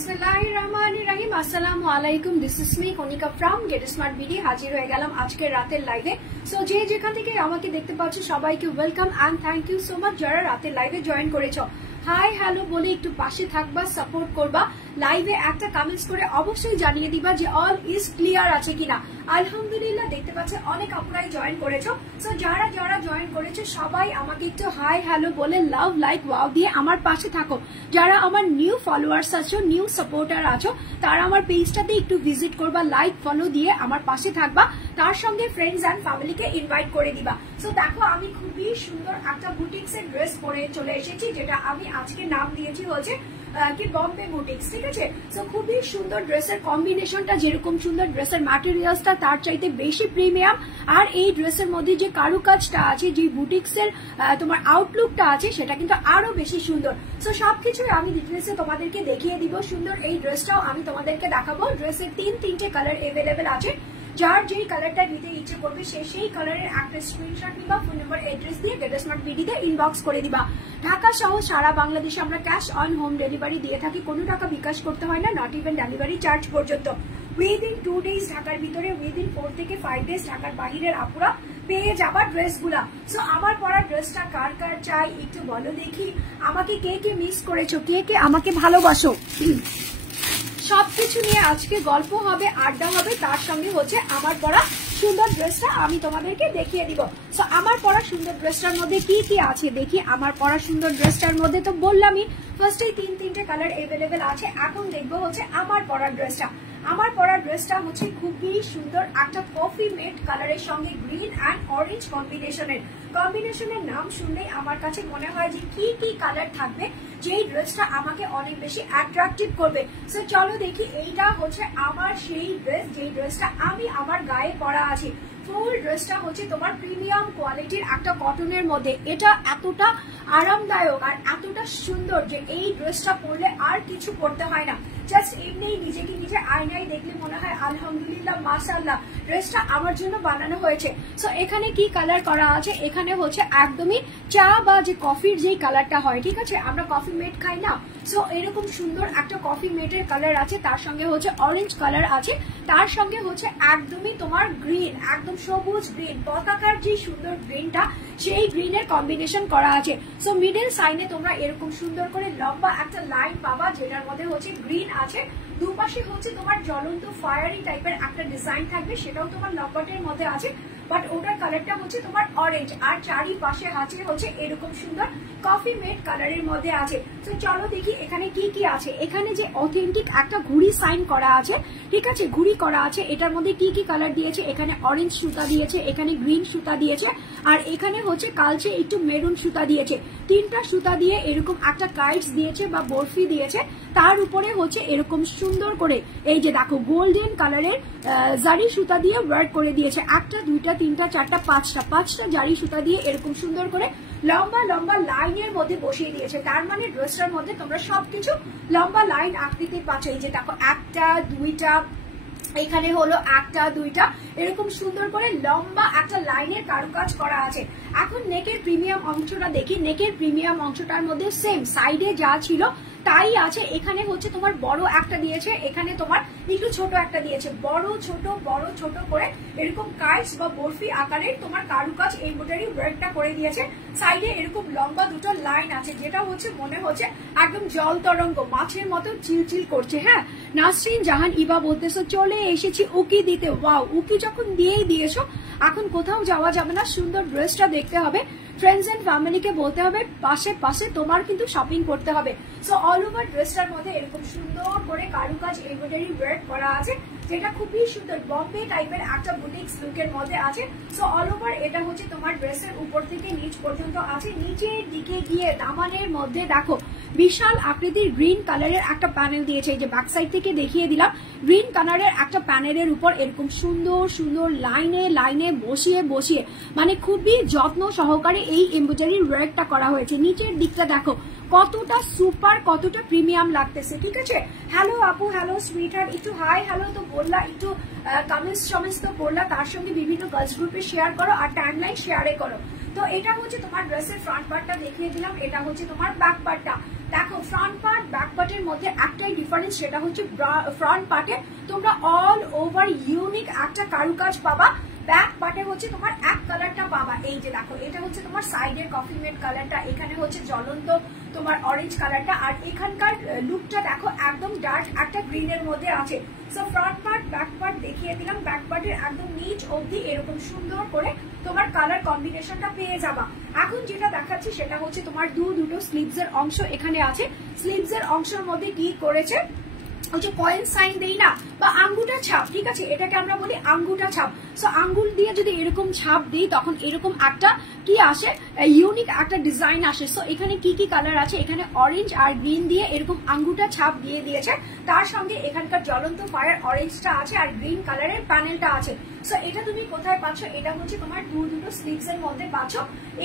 বিসমিল্লাহিররহমানিররহিম। আসসালামু আলাইকুম, this is me Konika from Get Smart BD. হাজির হয়ে গেলাম আজকের রাতের লাইভে। সো যে যেখান থেকে আমাকে দেখতে পাচ্ছ সবাইকে welcome and thank you so much যারা রাতের লাইভে জয়েন করেছো। হাই হ্যালো বলে একটু পাশে থাকবা, সাপোর্ট করবা, লাইভে একটা কমেন্টস করে অবশ্যই জানিয়ে দিবা যে অল ইজ ক্লিয়ার আছে কিনা। আলহামদুলিল্লাহ দেখতে পাচ্ছ অনেক আপুরাই জয়েন করেছো। সো যারা যারা জয়েন করেছো সবাই আমাকে একটু হাই হ্যালো বলে লাভ লাইক ওয়াও দিয়ে আমার পাশে থাকো। যারা আমার নিউ ফলোয়ার্স আছো, নিউ সাপোর্টার আছো, তারা আমার পেজটাতে একটু ভিজিট করবা, লাইক ফলো দিয়ে আমার পাশে থাকবা, তার সঙ্গে ফ্রেন্ডস অ্যান্ড ফ্যামিলিকে ইনভাইট করে দিবা। সো দেখো আমি খুবই সুন্দর একটা বুটিক্স এর ড্রেস পরে চলে এসেছি, যেটা আমি আজকে নাম দিয়েছি হচ্ছে কি বম্বে বুটিক্স, ঠিক আছে। সো খুবই সুন্দর ড্রেসের কম্বিনেশনটা, যেরকম সুন্দর ড্রেসের ম্যাটেরিয়ালসটা তার চাইতে বেশি প্রিমিয়াম। আর এই ড্রেসের মধ্যে যে কারুকাজটা আছে, যে বুটিক্স এর তোমার আউটলুকটা আছে, সেটা কিন্তু আরো বেশি সুন্দর। সো সবকিছুই আমি ডিটেলসে তোমাদেরকে দেখিয়ে দিব। সুন্দর এই ড্রেসটাও আমি তোমাদেরকে দেখাবো। ড্রেসের তিনটে কালার এভেলেবেল আছে। যার যেই কালারটা নিতে ইচ্ছে করবে সে সেই কালারের একটা স্ক্রিনশট নিবা, ফোন নাম্বার অ্যাড্রেস দিয়ে গেট স্মার্ট বিডিতে ইনবক্স করে দিবা। ঢাকা সহ সারা বাংলাদেশে আমরা ক্যাশ অন হোম ডেলিভারি দিয়ে থাকি, কোনো টাকা বিকাশ করতে হয় না, নট ইভেন ডেলিভারি চার্জ পর্যন্ত। উইদিন 2 days ঢাকার ভিতরে, উইদিন 4 থেকে 5 days ঢাকার বাহিরের আপুরা পেয়ে যাবার ড্রেসগুলা। সো আমার পরা ড্রেসটা কার কার চাই একটু বলো দেখি। আমাকে কে কে মিস করেছো, কে কে আমাকে ভালোবাসো, সবকিছু নিয়ে আজকে গল্প হবে, আড্ডা হবে, তার সঙ্গে হচ্ছে আমার পরা সুন্দর ড্রেসটা আমি তোমাদেরকে দেখিয়ে দিব। সো আমার পরা সুন্দর ড্রেসটার মধ্যে কি কি আছে দেখি। আমার পরা সুন্দর ড্রেসটার মধ্যে তো বললামই ফার্স্টে তিনটে কালার এভেলেবেল আছে। এখন দেখবো হচ্ছে আমার পরা ড্রেসটা। আমার পরা ড্রেসটা হচ্ছে খুবই সুন্দর একটা কফি মেট কালারের সঙ্গে গ্রিন অ্যান্ড অরেঞ্জ কম্বিনেশনের নাম শুনলেই আমার কাছে মনে হয় যে কি কি কালার থাকবে, যেই ড্রেসটা আমাকে অনেক বেশি অ্যাট্রাকটিভ করবে। সো চলো দেখি, এইটা হচ্ছে আমার সেই ড্রেস যেই ড্রেসটা আমি আমার গায়ে পরা আছে। ফুল ড্রেসটা হচ্ছে তোমার প্রিমিয়াম কোয়ালিটির একটা কটনের মধ্যে। এটা এতটা আরামদায়ক আর এতটা সুন্দর যে এই ড্রেসটা পরলে আর কিছু পরতে হয় না। জাস্ট এমনি নিজেকে নিজে আয়নায় দেখলে মনে হয় আলহামদুলিল্লাহ মাশাআল্লাহ ড্রেসটা আমার জন্য বানানো হয়েছে। সো এখানে কি কালার করা আছে, এখানে হচ্ছে একদমই চা বা যে কফির যেই কালারটা হয়, ঠিক আছে, আমরা কফি মেট খাই না, সো এরকম সুন্দর একটা কফি মেটের কালার আছে, তার সঙ্গে হচ্ছে অরেঞ্জ কালার আছে, তার সঙ্গে হচ্ছে একদমই তোমার গ্রিন, একদম সবুজ গ্রিন, পতাকার যে সুন্দর গ্রিনটা, সেই গ্রিনের কম্বিনেশন করা আছে। সো মিডল সাইডে তোমরা এরকম সুন্দর করে লম্বা একটা লাইন পাবা, যেটার মধ্যে হচ্ছে গ্রিন আছে, দুপাশে হচ্ছে তোমার জ্বলন্ত ফায়ারি টাইপের একটা ডিজাইন থাকবে, সেটাও তোমার লম্বাটের মধ্যে আছে, বাট ওটার কালারটা হচ্ছে তোমার অরেঞ্জ। আর চারিপাশে আছে হচ্ছে এরকম সুন্দর কফি মেট কালারের মধ্যে আছে। তো চলো দেখি এখানে কি কি আছে। এখানে যে অথেন্টিক একটা ঘুড়ি সাইন করা আছে, ঠিক আছে, ঘুড়ি করা আছে, এটার মধ্যে কি কি কালার দিয়েছে, এখানে অরেঞ্জ সুতা দিয়েছে, এখানে গ্রিন সুতা দিয়েছে, আর এখানে হচ্ছে কালচে একটু মেরুন সুতা দিয়েছে। তিনটা সুতা দিয়ে এরকম একটা কাইটস দিয়েছে বা বরফি দিয়েছে, তার উপরে হচ্ছে এরকম সুন্দর করে এই যে দেখো গোল্ডেন কালারের জারি সুতা দিয়ে ওয়ার্ক করে দিয়েছে। একটা দুইটা তিনটা চারটা পাঁচটা জারি সুতা দিয়ে এরকম সুন্দর করে লম্বা লম্বা লাইনের মধ্যে বসিয়ে দিয়েছে। তার মানে ড্রেসটার মধ্যে তোমরা সবকিছু লম্বা লাইন আকৃতি পাচ্ছ। এই যে দেখো একটা দুইটা, এখানে হলো একটা দুইটা, এরকম সুন্দর করে লম্বা একটা লাইনের কারুকাজ করা আছে। এখন নেকের প্রিমিয়াম অংশটা দেখি। নেকের প্রিমিয়াম অংশটার মধ্যে সেম সাইডে যা ছিল তাই আছে। এখানে হচ্ছে তোমার বড় একটা দিয়েছে, এখানে তোমার একটু ছোট একটা দিয়েছে, বড় ছোট করে এরকম কাইটস বা বরফি আকারের তোমার কারুকাজ এমব্রয়ডারি ওয়ার্কটা করে দিয়েছে। সাইডে এরকম লম্বা দুটো লাইন আছে, যেটা হচ্ছে মনে হচ্ছে একদম জল তরঙ্গ মাছের মতো চিলচিল করছে। হ্যাঁ, নাসরিন জাহান ইবা বলতেছো চলে এসেছি উকি দিতে। ওয়াও, উকি যখন দিয়েই দিয়েছো, এখন কোথাও যাওয়া যাবে না, সুন্দর ড্রেসটা দেখতে হবে, ফ্রেন্ডস এন্ড ফ্যামিলিকে বলতে হবে পাশে তোমার কিন্তু শপিং করতে হবে। সো অল ওভার ড্রেসটার মধ্যে এরকম সুন্দর করে কারুকাজ এমব্রয়ডারি ওয়ার্ক করা আছে, যেটা খুবই সুন্দর বম্বে টাইপের একটা বুটিক্স লুকের মধ্যে আছে। সো অল ওভার এটা হচ্ছে তোমার ড্রেসের উপর থেকে নিচ পর্যন্ত আছে। নিচের দিকে গিয়ে দামানের মধ্যে দেখো বিশাল আকৃতির গ্রিন কালারের একটা প্যানেল দিয়েছে। এই যে ব্যাক সাইড থেকে দেখিয়ে দিলাম, গ্রিন কালারের একটা প্যানেলের উপর এরকম সুন্দর সুন্দর লাইনে বসিয়ে মানে খুবই যত্ন সহকারে এই এমব্রয়ডারি ওয়ার্কটা করা হয়েছে। নিচের দিকটা দেখো কতটা সুপার, কতটা প্রিমিয়াম লাগতেছে, ঠিক আছে। হ্যালো আপু, হ্যালো সুইটহার্ট, একটু হাই হ্যালো তো বললা, একটু কমেন্টস তো করলা, তার সঙ্গে বিভিন্ন গার্লস গ্রুপে শেয়ার করো আর টাইমলাইন শেয়ারে করো। তো এটা হচ্ছে তোমার ড্রেসের ফ্রন্ট পার্টটা দেখিয়ে দিলাম, এটা হচ্ছে তোমার ব্যাক পার্টটা। দেখো ফ্রন্ট পার্ট ব্যাক পার্টের মধ্যে একটাই ডিফারেন্স, সেটা হচ্ছে ফ্রন্ট পার্টে তোমরা অল ওভার ইউনিক একটা কারুকাজ পাবা। ব্যাক পার্টে হচ্ছে তোমার এক কালারটা পাবা, এই যে দেখো এটা হচ্ছে তোমার সাইডের কফি মেড কালারটা, এখানে হচ্ছে জ্বলন্ত তোমার অরেঞ্জ কালারটা, আর এখানকার লুকটা দেখো একদম ডার্ক একটা গ্রিনের মধ্যে আছে। So front part back part দেখিয়ে দিলাম, ব্যাক পার্টের একদম নিচ অবধি এরকম সুন্দর করে তোমার কালার কম্বিনেশনটা পেয়ে যাবা। এখন যেটা দেখাচ্ছি সেটা হচ্ছে তোমার দুটো স্লিভস এর অংশ এখানে আছে। স্লিভস এর অংশের মধ্যে কি করেছে, ওই যে কয়েন সাইন দেই না বা আঙ্গুটা ছাপ, ঠিক আছে, এটাকে আমরা বলি আঙ্গুটা ছাপ। সো আঙ্গুল দিয়ে যদি এরকম ছাপ দিই তখন এরকম একটা কি আসে, ইউনিক একটা ডিজাইন আসে। সো এখানে কি কি কালার আছে, এখানে অরেঞ্জ আর গ্রিন দিয়ে এরকম আঙ্গুটা ছাপ দিয়ে দিয়েছে, তার সঙ্গে এখানকার জ্বলন্ত ফায়ার অরেঞ্জটা আছে আর গ্রিন কালারের প্যানেলটা আছে। সো এটা তুমি কোথায় পাচ্ছ, এটা হচ্ছে তোমার দুটো স্লিভস এর মধ্যে পাচ্ছ।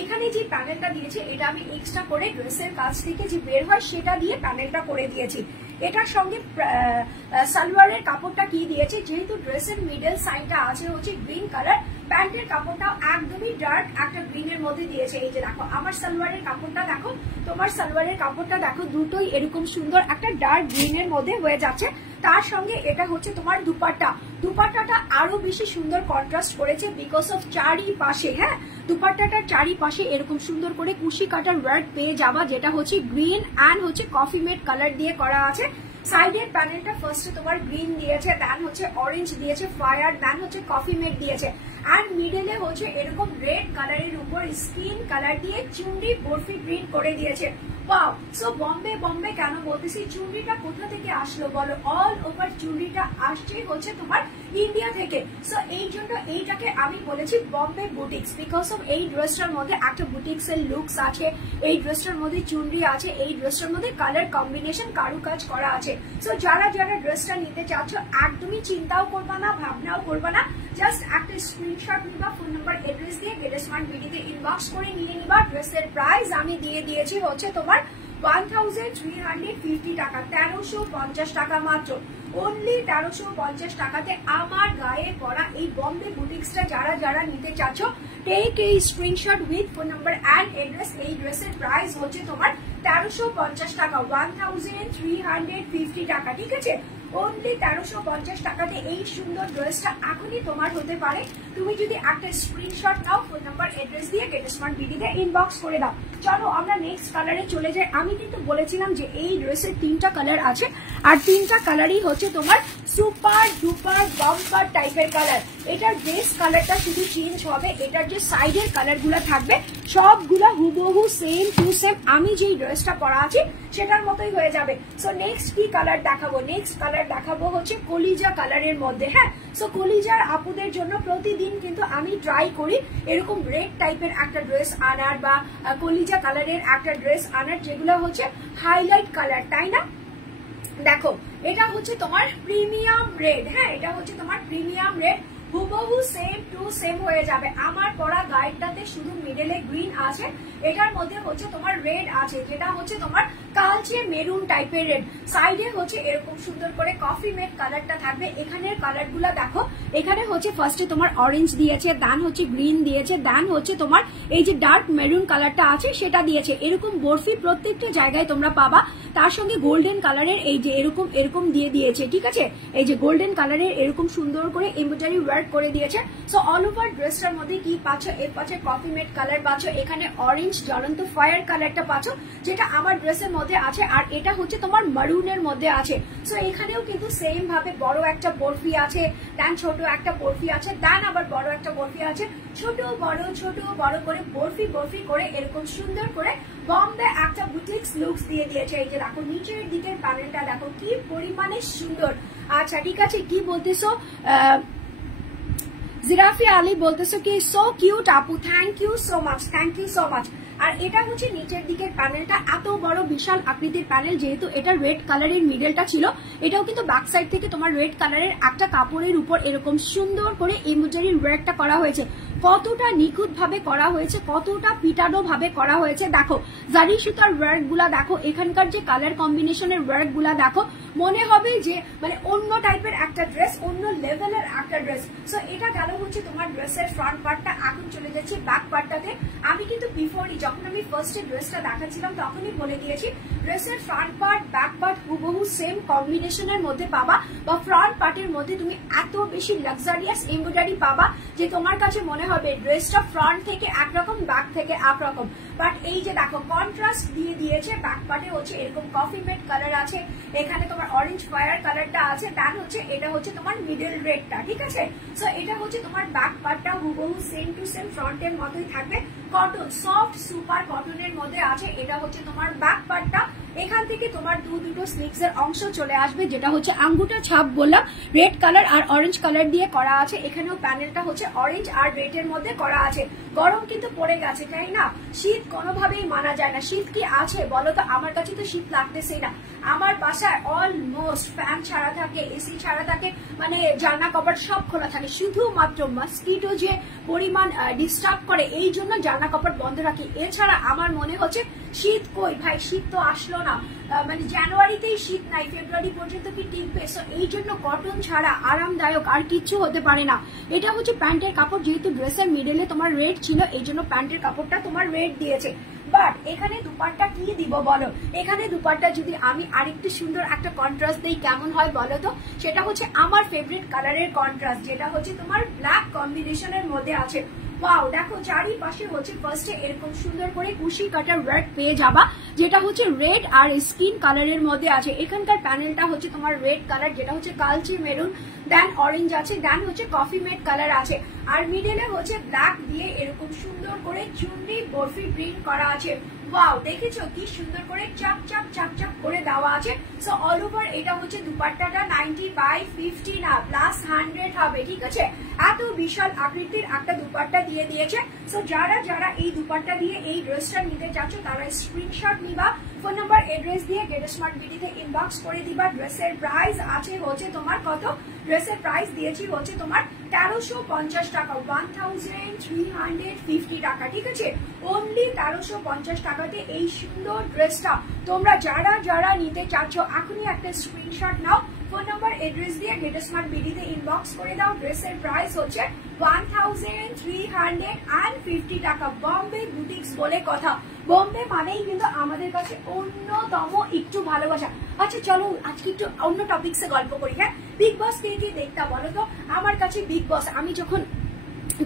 এখানে যে প্যানেলটা দিয়েছে এটা আমি এক্সট্রা করে ড্রেসের কাছ থেকে যে বের হয় সেটা দিয়ে প্যানেলটা করে দিয়েছি। এটার সঙ্গে সালোয়ারের কাপড়টা কি দিয়েছে, যেহেতু ড্রেসের মিডল সাইডটা আছে হচ্ছে গ্রিন কালার, প্যান্টের কাপড়টাও একদমই ডার্ক একটা গ্রিনের মধ্যে দিয়েছে। এই যে দেখো আমার সালোয়ারের কাপড়টা দেখো, তোমার সালোয়ারের কাপড়টা দেখো, দুটোই এরকম সুন্দর একটা ডার্ক গ্রিনের মধ্যে হয়ে যাচ্ছে। তার সঙ্গে এটা হচ্ছে তোমার দুপাট্টা, দুপাট্টাটা আরো বেশি সুন্দর কন্ট্রাস্ট করেছে বিকজ অফ চারিপাশে, হ্যাঁ দুপাট্টাটার চারিপাশে এরকম সুন্দর করে কুশি কাটার ওয়ার্ক পেয়ে যাবা, যেটা হচ্ছে গ্রিন অ্যান্ড হচ্ছে কফি মেড কালার দিয়ে করা আছে। সাইডের প্যানেলটা ফার্স্টে তোমার গ্রিন দিয়েছে, দেন হচ্ছে অরেঞ্জ দিয়েছে ফায়ার, দেন হচ্ছে কফি মেড দিয়েছে, অ্যান্ড মিডলে হচ্ছে এরকম রেড কালারের উপর স্কিন কালার দিয়ে চুনরি বরফি প্রিন্ট করে দিয়েছে। ওয়াও! সো বম্বে কেন বলতেছি, চুনরিটা কোথা থেকে আসলো বলো, অল ওভার চুনরিটা আসছে হচ্ছে তোমার ইন্ডিয়া থেকে। সো এই জন্য এইটাকে আমি বলেছি বম্বে বুটিক্স, বিকজ অফ এই ড্রেসটার মধ্যে একটা বুটিক্স এর লুকস আছে, এই ড্রেসটার মধ্যে চুনরি আছে, এই ড্রেসটার মধ্যে কালার কম্বিনেশন কারুকাজ করা আছে। সো যারা ড্রেসটা নিতে চাচ্ছ একদমই চিন্তাও করবা না, ভাবনাও করবা না, জাস্ট একটা স্ক্রিনশট নিবা, ফোন নাম্বার অ্যাড্রেস দিয়ে গেট স্মার্ট বিডিতে ইনবক্স করে নিয়ে নিবা। ড্রেসের প্রাইস আমি দিয়ে দিয়েছি হচ্ছে তোমার 1350 টাকা, 1350 টাকা মাত্র, অনলি 1350 টাকাতে আমার গায়ে পড়া এই বম্বে বুটিক্সটা যারা নিতে চাচ্ছ, টেক এই screenshot with phone number and address. এই ড্রেসের প্রাইস হচ্ছে তোমার 1350 টাকা, 1350 টাকা, ঠিক আছে, অনলি 1350 টাকাতে এই সুন্দর ড্রেসটা এখনই তোমার হতে পারে। তুমি যদি একটা স্ক্রিনশট নাও, ফোন নাম্বার অ্যাড্রেস দিয়ে গেট স্মার্ট বিডিতে ইনবক্স করে দাও। চলো আমরা নেক্সট কালারে চলে যাই। আমি কিন্তু বলেছিলাম যে এই ড্রেসের 3টা কালার আছে, আর 3টা কালারই হচ্ছে তোমার সুপার ডুপার বাম্পার টাইপের কালার। এটার বেস কালারটা শুধু চেঞ্জ হবে, এটার যে সাইডের কালার গুলা থাকবে সবগুলা হুবহু সেম টু সেম আমি যেই ড্রেসটা পরা আছি সেটার মতোই হয়ে যাবে। সো নেক্সট কি কালার দেখাবো, নেক্সট কালার দেখাবো হচ্ছে কলিজা কালারের মধ্যে। হ্যাঁ, সো কলিজার আপুদের জন্য প্রতিদিন কিন্তু আমি ট্রাই করি এরকম রেড টাইপের একটা ড্রেস আনার বা কলিজা কালারের একটা ড্রেস আনার, যেগুলো হচ্ছে হাইলাইট কালার, তাই না? দেখো এটা হচ্ছে তোমার প্রিমিয়াম রেড, হ্যাঁ এটা হচ্ছে তোমার প্রিমিয়াম রেড, হুবহু সেম টু সেম হয়ে যাবে। আমার পরা গাইডটাতে শুধু মিডলে গ্রিন আছে, এটার মধ্যে হচ্ছে তোমার রেড আছে, যেটা হচ্ছে তোমার কালচে মেরুন টাইপের রেড, সাইডে হচ্ছে এরকম সুন্দর করে কফি মেড কালারটা থাকবে। এখানের কালার গুলা দেখো, এখানে হচ্ছে ফার্স্টে তোমার অরেঞ্জ দিয়েছে, দেন হচ্ছে গ্রিন দিয়েছে, দেন হচ্ছে তোমার এই যে ডার্ক মেরুন কালারটা আছে সেটা দিয়েছে। এরকম বরফি প্রত্যেকটা জায়গায় তোমরা পাবা, তার সঙ্গে গোল্ডেন কালারের এই যে এরকম দিয়ে দিয়েছে, ঠিক আছে, এই যে গোল্ডেন কালারের এরকম সুন্দর করে এমব্রয়ডারি ওয়ার্ক করে দিয়েছে। সো অল ওভার ড্রেসটার মধ্যে কি পাচ্ছ, এর পাচ্ছে কফি মেড কালার পাচ্ছ, এখানে অরেঞ্জ জ্বলন্ত ফায়ার কালারটা পাচ্ছ যেটা আমার ড্রেসের মধ্যে আছে, আর এটা হচ্ছে তোমার মারুনের মধ্যে আছে। সো এখানেও কিন্তু সেম ভাবে বড় একটা বরফি আছে, দেন ছোট একটা বরফি আছে, দেন আবার বড় একটা বরফি আছে, ছোট বড় করে বরফি করে এরকম সুন্দর করে বম্বে একটা বুটিক্স লুকস দিয়ে দিয়েছে। এই যে দেখো নিচের দিকের প্যানেলটা দেখো কি পরিমাণে সুন্দর। আচ্ছা ঠিক আছে, কি বলতেছো জিরাফি আলী বলতেছো কি সো কিউট আপু, thank you so much, thank you so much. আর এটা হচ্ছে নিচের দিকের প্যানেলটা, এত বড় বিশাল আকৃতির প্যানেল, যেহেতু এটা রেড কালারের মিডলটা ছিল, এটাও কিন্তু ব্যাক সাইড থেকে তোমার রেড কালারের একটা কাপড়ের উপর এরকম সুন্দর করে এমব্রয়ডারি ওয়ার্কটা করা হয়েছে। কতটা নিখুঁত ভাবে করা হয়েছে, কতটা পিটানো ভাবে করা হয়েছে। দেখো জারি সুতার ওয়ার্ক গুলা দেখো, এখানকার যে কালার কম্বিনেশনের ওয়ার্ক গুলা দেখো, মনে হবে যে মানে অন্য টাইপের একটা ড্রেস, অন্য লেভেলের একটা ড্রেস। সো এটা গেল হচ্ছে তোমার ড্রেসের ফ্রন্ট পার্টটা। এখন চলে যাচ্ছি ব্যাক পার্টটাতে। আমি কিন্তু বিফোরই যখন আমি ফার্স্টে ড্রেসটা দেখাচ্ছিলাম তখনই বলে দিয়েছি ড্রেসের ফ্রন্ট পার্ট ব্যাক পার্ট হুবহু সেম কম্বিনেশনের মধ্যে পাবা, বা ফ্রন্ট পার্টের মধ্যে তুমি এত বেশি লাক্সারিয়াস এমব্রয়ডারি পাবা যে তোমার কাছে মনে হবে ড্রেসটা ফ্রন্ট থেকে একরকম ব্যাক থেকে একরকম। বাট এই যে দেখো কন্ট্রাস্ট দিয়ে দিয়েছে, ব্যাক পার্টে হচ্ছে এরকম কফি মেড কালার আছে, এখানে তোমার অরেঞ্জ ফায়ার কালারটা আছে, দেন হচ্ছে এটা হচ্ছে তোমার মিডল রেডটা, ঠিক আছে। সো এটা হচ্ছে তোমার ব্যাক পার্টটা হুবহু সেম টু সেম ফ্রন্টের মতোই থাকবে, কটন সফট সুপার কটনের মধ্যে আছে। এটা হচ্ছে তোমার ব্যাক পার্টটা। এখান থেকে তোমার দুটো স্লিভস এর অংশ চলে আসবে, যেটা হচ্ছে আঙ্গুটা ছাপ বললাম, রেড কালার আর অরেঞ্জ কালার দিয়ে করা আছে। এখানেও প্যানেলটা হচ্ছে অরেঞ্জ আর রেড এর মধ্যে করা আছে। গরম কিন্তু পড়ে গেছে, তাই না? শীত কোনোভাবেই মানা যায় না। শীত কি আছে বলো তো? আমার কাছে তো শীত লাগতেছেই না। আমার বাসায় অলমোস্ট ফ্যান ছাড়া থাকে, এসি ছাড়া থাকে, মানে জানলা কপাট সব খোলা থাকে, শুধুমাত্র মস্কিটো যে পরিমাণ ডিস্টার্ব করে এই জন্য জানলা কপাট বন্ধ রাখি। এছাড়া আমার মনে হচ্ছে শীত কই ভাই, শীত তো আসলো না, মানে জানুয়ারিতেই শীত নাই, ফেব্রুয়ারি পর্যন্ত কি টিকবে? সো এই জন্য কটন ছাড়া আরামদায়ক আর কিচ্ছু হতে পারে না। এটা হচ্ছে প্যান্টের কাপড়, যেহেতু ড্রেসের মিডলে তোমার রেড ছিল এই জন্য প্যান্টের কাপড়টা তোমার রেড দিয়েছে। বাট এখানে দুপাট্টা কি দিব বলো? এখানে দুপাট্টা যদি আমি আরেকটু সুন্দর একটা কন্ট্রাস্ট দেই কেমন হয় বলো তো? সেটা হচ্ছে আমার ফেভারিট কালারের কন্ট্রাস্ট, যেটা হচ্ছে তোমার ব্ল্যাক কম্বিনেশনের মধ্যে আছে। ওয়াও, দেখো চারিপাশে হচ্ছে ফার্স্টে এরকম সুন্দর করে কুশি কাটার ওয়ার্ক পেয়ে যাবা, যেটা হচ্ছে রেড আর স্কিন কালারের মধ্যে আছে। এখানকার প্যানেলটা হচ্ছে তোমার রেড কালার, যেটা হচ্ছে কালচি মেরুন, দেন অরেঞ্জ আছে, দেন হচ্ছে কফি মেড কালার আছে, আর মিডলে হচ্ছে ব্ল্যাক দিয়ে এরকম সুন্দর করে চুনরি বরফি প্রিন্ট করা আছে। ওয়াও, দেখেছো কি সুন্দর করে চাপ চাপ চাপ চাপ করে দেওয়া আছে। সো অল ওভার এটা হচ্ছে দুপাট্টাটা 90/50 না +100 হবে, ঠিক আছে। এত বিশাল আকৃতির একটা দুপাট্টা দিয়ে দিয়েছে। সো যারা যারা এই দুপাট্টা দিয়ে এই ড্রেসটা নিতে চাচ্ছ তারা স্ক্রিনশট নিবা, ফোন নাম্বার এড্রেস দিয়ে গেট স্মার্ট বিডিতে ইনবক্স করে দিবা। ড্রেসের প্রাইস আছে হচ্ছে তোমার কত? ড্রেসের প্রাইস দিয়েছি হচ্ছে তোমার 1350 টাকা, 1350 টাকা, ঠিক আছে। অনলি 1350 টাকাতে এই সুন্দর ড্রেসটা তোমরা যারা যারা নিতে চাচ্ছ এখনই একটা স্ক্রিনশট নাও, ফোন নাম্বার এড্রেস দিয়ে গেট স্মার্ট বিডিতে ইনবক্স করে দাও। ড্রেসের প্রাইস হচ্ছে 1350 টাকা। বম্বে বুটিক্স বলে কথা, বম্বে মানেই কিন্তু আমাদের কাছে অন্যতম একটু ভালোবাসা। আচ্ছা চলো আজকে একটু অন্য টপিকসে গল্প করি। হ্যাঁ, বিগ বস কে কে দেখতা বলো তো? আমার কাছে বিগ বস, আমি যখন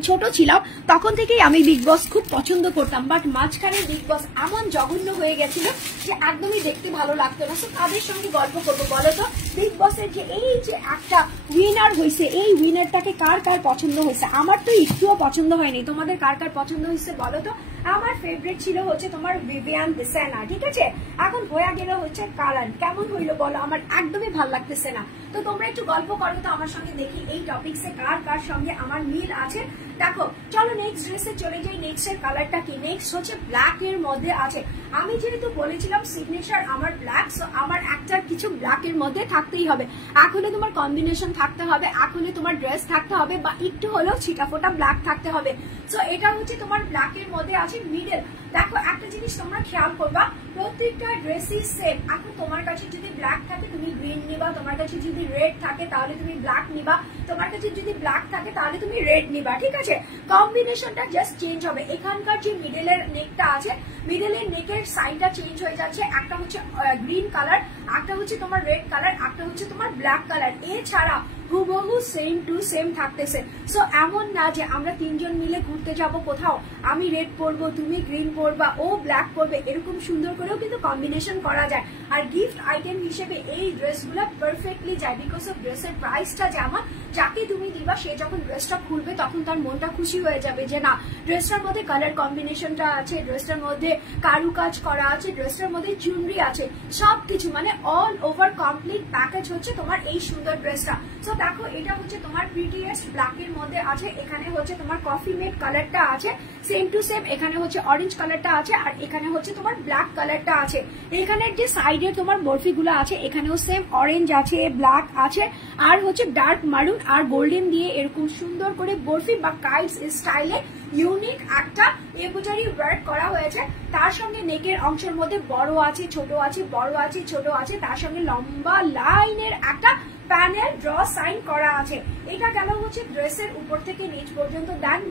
ছোট ছিলাম তখন থেকেই আমি বিগ বস খুব পছন্দ করতাম, বাট মাঝখানে বিগ বস এমন জঘন্য হয়ে গেছিল যে একদমই দেখতে ভালো লাগতো না। সো তাদের সঙ্গে গল্প করবো বলো তো, বিগ বসের যে এই যে একটা উইনার হয়েছে, এই উইনারটাকে কার কার পছন্দ হয়েছে? আমার তো একটুও পছন্দ হয়নি, তোমাদের কার কার পছন্দ হয়েছে বলো তো? আমার ফেভারিট ছিল হচ্ছে তোমার ভিভিয়ান দেসানা, ঠিক আছে। এখন হয়ে গেল হচ্ছে কারণ, কেমন হইলো বলো? আমার একদমই ভাল লাগতেছে না। তো তোমরা একটু গল্প করো তো আমার সঙ্গে, দেখি এই টপিকসে কার কার সঙ্গে আমার মিল আছে। দেখো চলো নেক্সট ড্রেসে চলে যাই। নেক্সট এর কালারটা কি? নেক্সট হচ্ছে ব্ল্যাক এর মধ্যে আছে। আমি যেহেতু বলেছিলাম সিগনেচার আমার ব্ল্যাক, সো আমার একটা কিছু ব্ল্যাক এর মধ্যে থাকতেই হবে। এখন তোমার কম্বিনেশন থাকতে হবে, এখন তোমার ড্রেস থাকতে হবে, বা একটু হলেও ছিটাফোটা ব্ল্যাক থাকতে হবে। সো এটা হচ্ছে তোমার ব্ল্যাক এর মধ্যে আছে মিডল। দেখো একটা জিনিস তোমরা খেয়াল করবা, প্রত্যেকটা ড্রেসই সেম। এখন তোমার কাছে যদি ব্ল্যাক থাকে তুমি গ্রিন নিবা, তোমার কাছে যদি রেড থাকে তাহলে তুমি ব্ল্যাক নিবা, তোমার কাছে যদি ব্ল্যাক থাকে তাহলে তুমি রেড নিবা, ঠিক আছে। কম্বিনেশনটা জাস্ট চেঞ্জ হবে। এখানকার যে মিডলের নেকটা আছে, মিডলের নেকের সাইডটা চেঞ্জ হয়ে যাচ্ছে, একটা হচ্ছে গ্রিন কালার, একটা হচ্ছে তোমার রেড কালার, একটা হচ্ছে তোমার ব্ল্যাক কালার। এছাড়া হুবহু সেম টু সেম থাকতেছে। সো এমন না যে আমরা তিনজন মিলে ঘুরতে যাব কোথাও, আমি রেড পরবো, তুমি গ্রিন পরবা, ও ব্ল্যাক পরবে, এরকম সুন্দর করেও কিন্তু কম্বিনেশন করা যায়। আর গিফট আইটেম হিসেবে এই ড্রেসগুলো পারফেক্টলি যায়, বিকজ অফ ড্রেসের প্রাইসটা যেমন, যাকে তুমি দিবা সে যখন ড্রেসটা খুলবে তখন তার মনটা খুশি হয়ে যাবে যে না, ড্রেসটার মধ্যে কালার কম্বিনেশনটা আছে, ড্রেসটার মধ্যে কারুকাজ করা আছে, ড্রেসটার মধ্যে চুনরি আছে, সবকিছু মানে অল ওভার কমপ্লিট প্যাকেজ হচ্ছে তোমার এই সুন্দর ড্রেসটা। সো দেখো এটা হচ্ছে তোমার প্রিটিয়েস্ট ব্ল্যাক এর মধ্যে আছে, এখানে হচ্ছে তোমার কফি মেড কালারটা আছে, সেম টু সেম এখানে হচ্ছে অরেঞ্জ কালারটা আছে, আর এখানে হচ্ছে তোমার ব্ল্যাক কালারটা আছে। এখানের যে সাইডে তোমার বরফি গুলো আছে এখানেও সেম অরেঞ্জ আছে, ব্ল্যাক আছে, আর হচ্ছে ডার্ক মারুন আর গোল্ডেন দিয়ে এরকম সুন্দর করে বরফি বা কাইটস স্টাইলে ইউনিক একটা এমব্রয়ডারি ওয়ার্ক করা হয়েছে। তার সঙ্গে নেকের অংশের মধ্যে বড় আছে, ছোট আছে, বড় আছে, ছোট আছে, তার সঙ্গে লম্বা লাইনের একটা প্যানেল ড্র সাইন করা আছে। এটা গেল হচ্ছে ড্রেসের উপর থেকে নিচ পর্যন্ত। দেন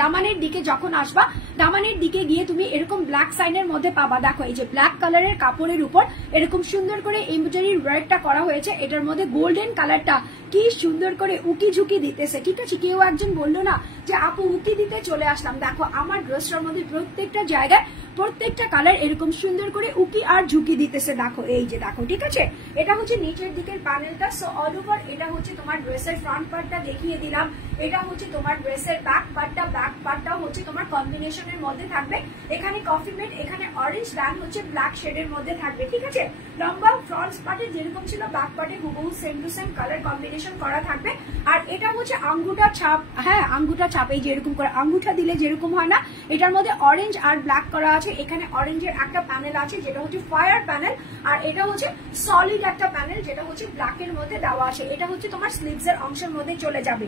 দামানের দিকে যখন আসবা, দামানের দিকে গিয়ে তুমি এরকম ব্ল্যাক সাইনের মধ্যে পাবা, দেখো এই যে ব্ল্যাক কালারের কাপড়ের উপর এরকম সুন্দর করে এমব্রয়ডারির ওয়ার্কটা করা হয়েছে। এটার মধ্যে গোল্ডেন কালারটা কি সুন্দর করে উকি ঝুঁকি দিতেছে, ঠিক আছে? কেউ একজন বললো না যে আপু উকি দিতে চলে আসলাম, দেখো আমার ড্রেসটার মধ্যে প্রত্যেকটা জায়গায় প্রত্যেকটা কালার এরকম সুন্দর করে উকি আর ঝুঁকি দিতেছে, দেখো এই যে দেখো, ঠিক আছে? এটা হচ্ছে নিচের দিকের প্যানেলটা। সো অল ওভার এটা হচ্ছে তোমার ড্রেসের ফ্রন্ট পার্টটা দেখিয়ে দিলাম, এটা হচ্ছে তোমার ড্রেসের ব্যাক পার্টটা, ব্যাক পার্টটাও হচ্ছে তোমার কম্বিনেশনের মধ্যে থাকবে, এখানে কফি মেড, এখানে অরেঞ্জ, দেন হচ্ছে ব্ল্যাক শেডের মধ্যে থাকবে, ঠিক আছে? লম্বা ফ্রন্ট পার্টে যেরকম ছিল ব্যাক পার্টে হুবহু same to same colour combination করা থাকবে। আর এটা হচ্ছে আঙ্গুটা ছাপ, হ্যাঁ আঙ্গুটা ছাপ, এই যেরকম করে আঙ্গুঠা দিলে যেরকম হয় না, এটার মধ্যে অরেঞ্জ আর ব্ল্যাক করা আছে। এখানে অরেঞ্জের একটা প্যানেল আছে যেটা হচ্ছে ফায়ার প্যানেল, আর এটা হচ্ছে সলিড একটা প্যানেল যেটা হচ্ছে ব্ল্যাক এর মধ্যে দেওয়া আছে। এটা হচ্ছে তোমার স্লিভস এর অংশের মধ্যে চলে যাবে।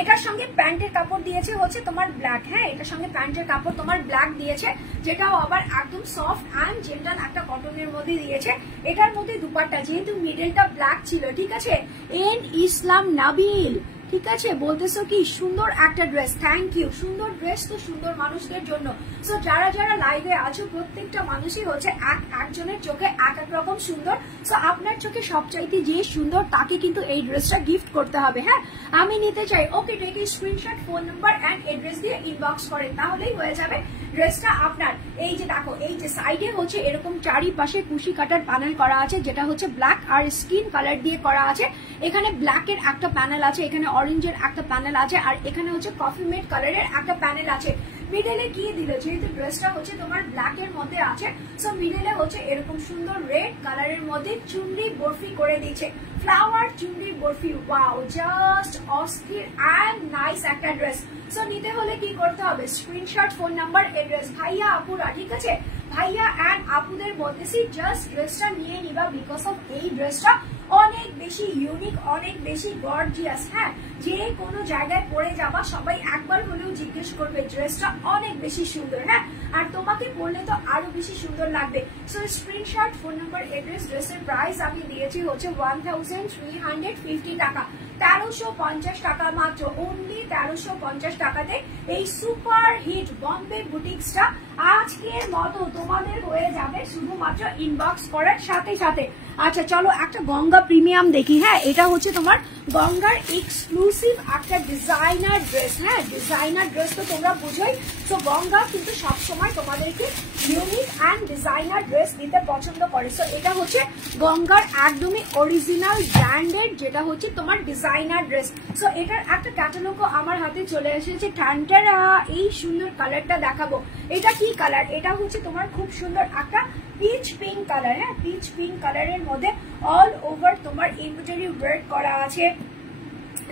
এটার সঙ্গে প্যান্টের কাপড় দিয়েছে হচ্ছে তোমার ব্ল্যাক, হ্যাঁ এটার সঙ্গে প্যান্টের কাপড় তোমার ব্ল্যাক দিয়েছে, যেটাও আবার একদম সফট অ্যান্ড জেন্টাল একটা কটনের মধ্যে দিয়েছে। এটার মধ্যে দুপাট্টা যেহেতু মিডলটা ব্ল্যাক ছিল, ঠিক আছে? এন ইসলাম নাবিল, ঠিক আছে? বলতেছো কি সুন্দর একটা ড্রেস, থ্যাংক ইউ। সুন্দর ড্রেস তো সুন্দর মানুষদের জন্য। সো যারা যারা লাইভে আছো প্রত্যেকটা মানুষই হচ্ছে একজনের চোখে এক এক রকম সুন্দর। সো আপনার চোখে সবচাইতে যে সুন্দর তাকে কিন্তু এই ড্রেসটা গিফট করতে হবে। হ্যাঁ আমি নিতে চাই, okay take a screenshot, phone number and address দিয়ে ইনবক্স করেন, তাহলেই হয়ে যাবে ড্রেসটা আপনার। এই যে দেখো এই যে সাইডে হচ্ছে এরকম চারিপাশে কুশি কাটার প্যানেল করা আছে, যেটা হচ্ছে ব্ল্যাক আর স্কিন কালার দিয়ে করা আছে। এখানে ব্ল্যাকের একটা প্যানেল আছে, এখানে অরেঞ্জের একটা প্যানেল আছে, আর এখানে হচ্ছে কফি মেড কালারের একটা প্যানেল আছে। মিডলে কি দিল, যেহেতু ড্রেসটা হচ্ছে তোমার ব্ল্যাক এর মধ্যে আছে, সো মিডলে হচ্ছে এরকম সুন্দর রেড কালারের মধ্যে চুনরি বরফি করে দিচ্ছে, ফ্লাওয়ার চুনরি বরফি। ওয়াও, জাস্ট অস্থির এন্ড নাইস একটা ড্রেস। সো নিতে হলে কি করতে হবে, স্ক্রিনশট, ফোন নাম্বার, এড্রেস। ভাইয়া আপুরা, ঠিক আছে? ভাইয়া এন্ড আপুদের বলতেছি জাস্ট ড্রেসটা নিয়ে নিবা, বিকজ অফ এই ড্রেসটা অনেক বেশি ইউনিক, অনেক বেশি গর্জিয়াস। হ্যাঁ যে কোনো জায়গায় পরে যাবা সবাই একবার হলেও জিজ্ঞেস করবে ড্রেসটা অনেক বেশি সুন্দর। হ্যাঁ আর তোমাকে পরলে তো আরো বেশি সুন্দর লাগবে। So screenshot, phone number, address. ড্রেসের প্রাইস আমি দিয়েছি হচ্ছে 1350 টাকা, 1350 টাকা মাত্র, অনলি 1350 টাকাতে এই সুপার হিট বম্বে বুটিক্সটা আজকের মতো তোমাদের হয়ে যাবে শুধুমাত্র ইনবক্স করার সাথে সাথে। আচ্ছা চলো একটা গঙ্গা প্রিমিয়াম দেখি। হ্যাঁ এটা হচ্ছে তোমার গঙ্গার এক্সক্লুসিভ একটা ডিজাইনার ড্রেস। হ্যাঁ ডিজাইনার ড্রেস তো তোমরা বুঝোই, তো গঙ্গা কিন্তু সবসময় তোমাদেরকে ইউনিক অ্যান্ড ডিজাইনার ড্রেস দিতে পছন্দ করে। সো এটা হচ্ছে গঙ্গার একদমই অরিজিনাল ব্র্যান্ডেড, যেটা হচ্ছে তোমার ডিজাইনার ড্রেস। সো এটার একটা ক্যাটালগও আমার হাতে চলে এসেছে। টানটারা, এই সুন্দর কালারটা দেখাবো। এটা কি কালার, এটা হচ্ছে তোমার খুব সুন্দর একটা পিচ পিঙ্ক কালার। হ্যাঁ পিচ পিঙ্ক কালারের মধ্যে অল ওভার তোমার এমব্রয়ডারি ওয়ার্ক করা আছে,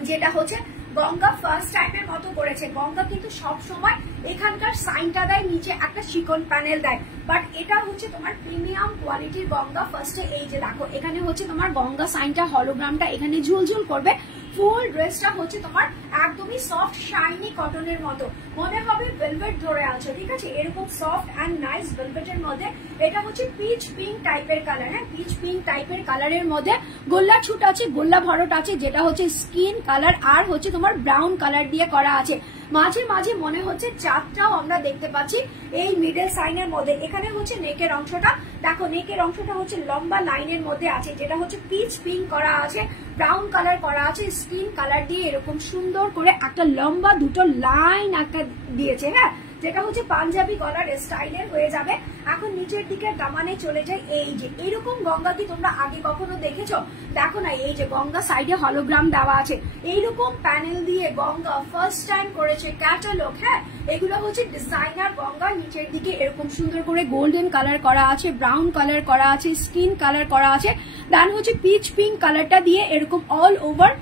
যেটা হচ্ছে গঙ্গা ফার্স্ট টাইমের মতো করেছে। গঙ্গা কিন্তু সব সময় এখানকার সাইনটা দেয়, নিচে একটা চিকন প্যানেল দেয়, বাট এটা হচ্ছে তোমার প্রিমিয়াম কোয়ালিটির গঙ্গা। ফার্স্টে এই যে দেখো এখানে হচ্ছে তোমার গঙ্গা সাইনটা, হলোগ্রামটা এখানে ঝুলঝুল করবে। ফুল ড্রেসটা হচ্ছে তোমার একদমই সফট শাইনি কটনের মতো, মনে হবে ভেলভেট ধরে আছে, ঠিক আছে? এরকম সফট অ্যান্ড নাইস ভেলভেটের মধ্যে। এটা হচ্ছে পিচ পিঙ্ক টাইপের কালার। হ্যাঁ পিচ পিঙ্ক টাইপের কালারের মধ্যে গোল্লা ছুট আছে, গোল্লা ভরট আছে, যেটা হচ্ছে স্কিন কালার আর হচ্ছে তোমার ব্রাউন কালার দিয়ে করা আছে। মাঝে মাঝে মনে হচ্ছে চাঁদটাও আমরা দেখতে পাচ্ছি এই মিডল সাইনের মধ্যে। এখানে হচ্ছে নেকের অংশটা দেখো, নেকের অংশটা হচ্ছে লম্বা লাইনের মধ্যে আছে, যেটা হচ্ছে পিচ পিঙ্ক করা আছে, ব্রাউন কালার করা আছে, স্কিন কালার দিয়ে এরকম সুন্দর করে একটা লম্বা দুটো লাইন একটা দিয়েছে। হ্যাঁ যেটা হচ্ছে পাঞ্জাবি গলার স্টাইলের হয়ে যাবে। এখন নিচের দিকে দামানে চলে যায়। এই যে এরকম গঙ্গা কি তোমরা আগে কখনো দেখেছো? দেখো না, এই যে গঙ্গা সাইডে হলোগ্রাম দেওয়া আছে, এইরকম প্যানেল দিয়ে গঙ্গা ফার্স্ট টাইম করেছে ক্যাটালগ। হ্যাঁ, এগুলো হচ্ছে ডিজাইনার গঙ্গা। নিচের দিকে এরকম সুন্দর করে গোল্ডেন কালার করা আছে, ব্রাউন কালার করা আছে, স্কিন কালার করা আছে, দেন হচ্ছে পিচ পিঙ্ক কালারটা দিয়ে এরকম অল ওভার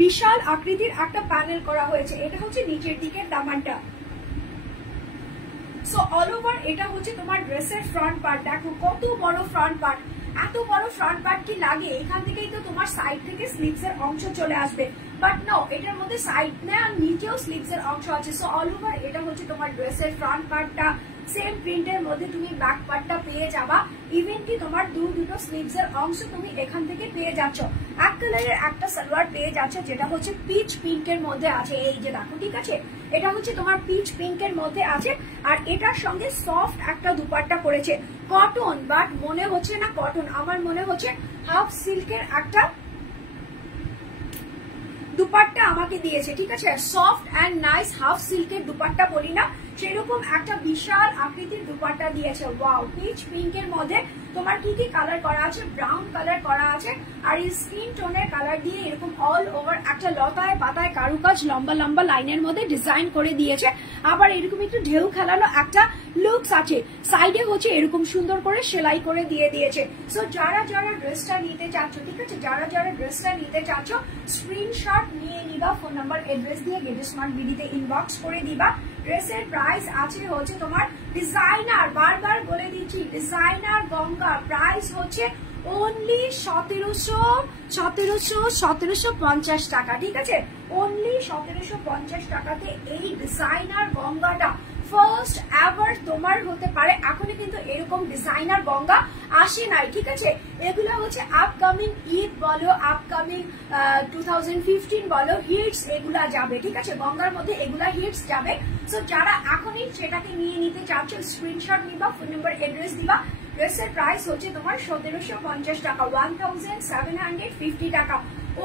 বিশাল আকৃতির একটা প্যানেল করা হয়েছে। এটা হচ্ছে নিচের দিকের দামানটা। সো অল ওভার এটা হচ্ছে তোমার ড্রেসের ফ্রন্ট পার্ট। দেখো কত বড় ফ্রন্ট পার্ট, এত বড় ফ্রন্ট পার্ট কি লাগে? এখান থেকেই তো তোমার সাইড থেকে স্লিভস এর অংশ চলে আসবে, বাট নো, এটার মধ্যে সাইড না নিচেও স্লিভস এর অংশ আছে। সো অল ওভার এটা হচ্ছে তোমার ড্রেসের ফ্রন্ট পার্টটা। সেম প্রিন্টের মধ্যে তুমি ব্যাক পার্টটা পেয়ে যাবা, ইভেন কি তোমার দুটো স্লিভস এর অংশ তুমি এখান থেকে পেয়ে যাচ্ছ। এক কালারের একটা সালোয়ার পেয়ে যাচ্ছ, যেটা হচ্ছে পিচ পিঙ্কের মধ্যে আছে। এই যে দেখো, ঠিক আছে, এটা হচ্ছে তোমার পিচ পিঙ্কের মধ্যে আছে, আর এটার সঙ্গে সফট একটা দুপাট্টা পড়েছে, কটন, বাট মনে হচ্ছে না কটন, আমার মনে হচ্ছে হাফ সিল্কের একটা দুপাট্টা আমাকে দিয়েছে। ঠিক আছে, সফট অ্যান্ড নাইস হাফ সিল্কের দুপাট্টা বলি না, সেরকম একটা বিশাল আকৃতির দুপাট্টা দিয়েছে। ওয়াও, পিচ পিঙ্কের মধ্যে তোমার কি কি কালার করা আছে? ব্রাউন কালার করা আছে, আর এই স্কিন টোনের কালার দিয়ে এরকম অল ওভার একটা লতায় পাতায় কারুকাজ লম্বা লম্বা লাইনের মধ্যে ডিজাইন করে দিয়েছে। আবার এরকম একটু ঢেউ খেলানো একটা লুকস আছে, সাইডে হচ্ছে এরকম সুন্দর করে সেলাই করে দিয়ে দিয়েছে। সো যারা যারা ড্রেসটা নিতে চাচ্ছ, ঠিক আছে, যারা যারা ড্রেসটা নিতে চাচ্ছ, স্ক্রিনশট নিয়ে নিবা, ফোন নাম্বার অ্যাড্রেস দিয়ে গেট স্মার্ট বিডিতে ইনবক্স করে দিবা। ড্রেসের প্রাইস আছে হচ্ছে তোমার ডিজাইনার, বারবার বলে দিচ্ছি, ডিজাইনার গঙ্গা প্রাইস হচ্ছে অনলি 1750 টাকা। ঠিক আছে, অনলি 1750 টাকাতে এই ডিজাইনার গঙ্গাটা ফার্স্ট এভার তোমার হতে পারে। এখনো কিন্তু এরকম ডিজাইনার গঙ্গা আসে নাই। ঠিক আছে, এগুলো হচ্ছে আপকামিং ঈদ বলো, আপকামিং 2015 বলো, হিটস এগুলা যাবে। ঠিক আছে, গঙ্গার মধ্যে এগুলা হিটস যাবে। সো যারা এখনই সেটাকে নিয়ে নিতে চাচ্ছ, স্ক্রিনশট নিবা, ফোন নাম্বার অ্যাড্রেস দিবা। ড্রেসের প্রাইস হচ্ছে তোমার 1750 টাকা, 1750 টাকা,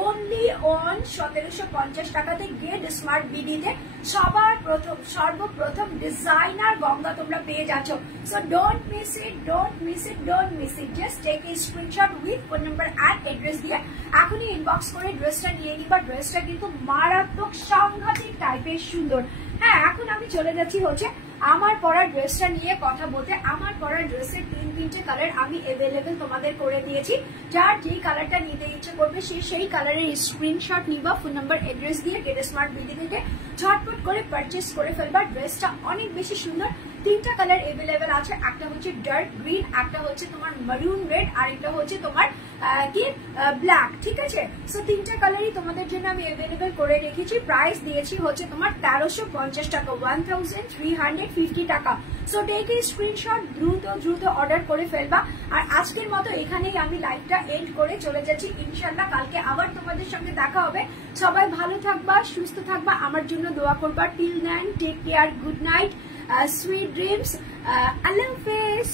অনলি অন 1750 টাকাতে গেট স্মার্ট বিডিতে সবার প্রথম সর্বপ্রথম ডিজাইনার গঙ্গা তোমরা পেয়ে যাচ্ছ। So don't miss it, don't miss it, don't miss it. Just take a screenshot with phone number and address দিয়ে এখনই ইনবক্স করে ড্রেসটা নিয়ে নিবা। ড্রেসটা কিন্তু মারাত্মক সাংঘাতিক টাইপের সুন্দর। হ্যাঁ, এখন আমি চলে যাচ্ছি হচ্ছে আমার পরা ড্রেসটা নিয়ে কথা বলতে। আমার পরা ড্রেসের তিনটে কালার আমি অ্যাভেলেবেল তোমাদের করে দিয়েছি। যার যেই কালারটা নিতে ইচ্ছে করবে সেই কালারের স্ক্রিনশট নিবা, ফোন নাম্বার অ্যাড্রেস দিয়ে গেট স্মার্ট বিডি থেকে ঝটপট করে পারচেস করে ফেলবা। ড্রেসটা অনেক বেশি সুন্দর। তিনটা কালার অ্যাভেলেবেল আছে, একটা হচ্ছে ডার্ক গ্রিন, একটা হচ্ছে তোমার মারুন রেড, আর একটা হচ্ছে তোমার কি ব্ল্যাক। ঠিক আছে, সো তিনটা কালারই তোমাদের জন্য আমি অ্যাভেলেবেল করে রেখেছি। প্রাইস দিয়েছি হচ্ছে তোমার 1350 টাকা, 1350 টাকা। সো টেক এ স্ক্রিনশট, দ্রুত অর্ডার করে ফেলবা। আর আজকের মতো এখানেই আমি লাইভটা এন্ড করে চলে যাচ্ছি। ইনশাল্লাহ কালকে আবার তোমাদের সঙ্গে দেখা হবে। সবাই ভালো থাকবা, সুস্থ থাকবা, আমার জন্য দোয়া করবা। Till then take care, good night, sweet dreams, আল্লাহ হাফেজ।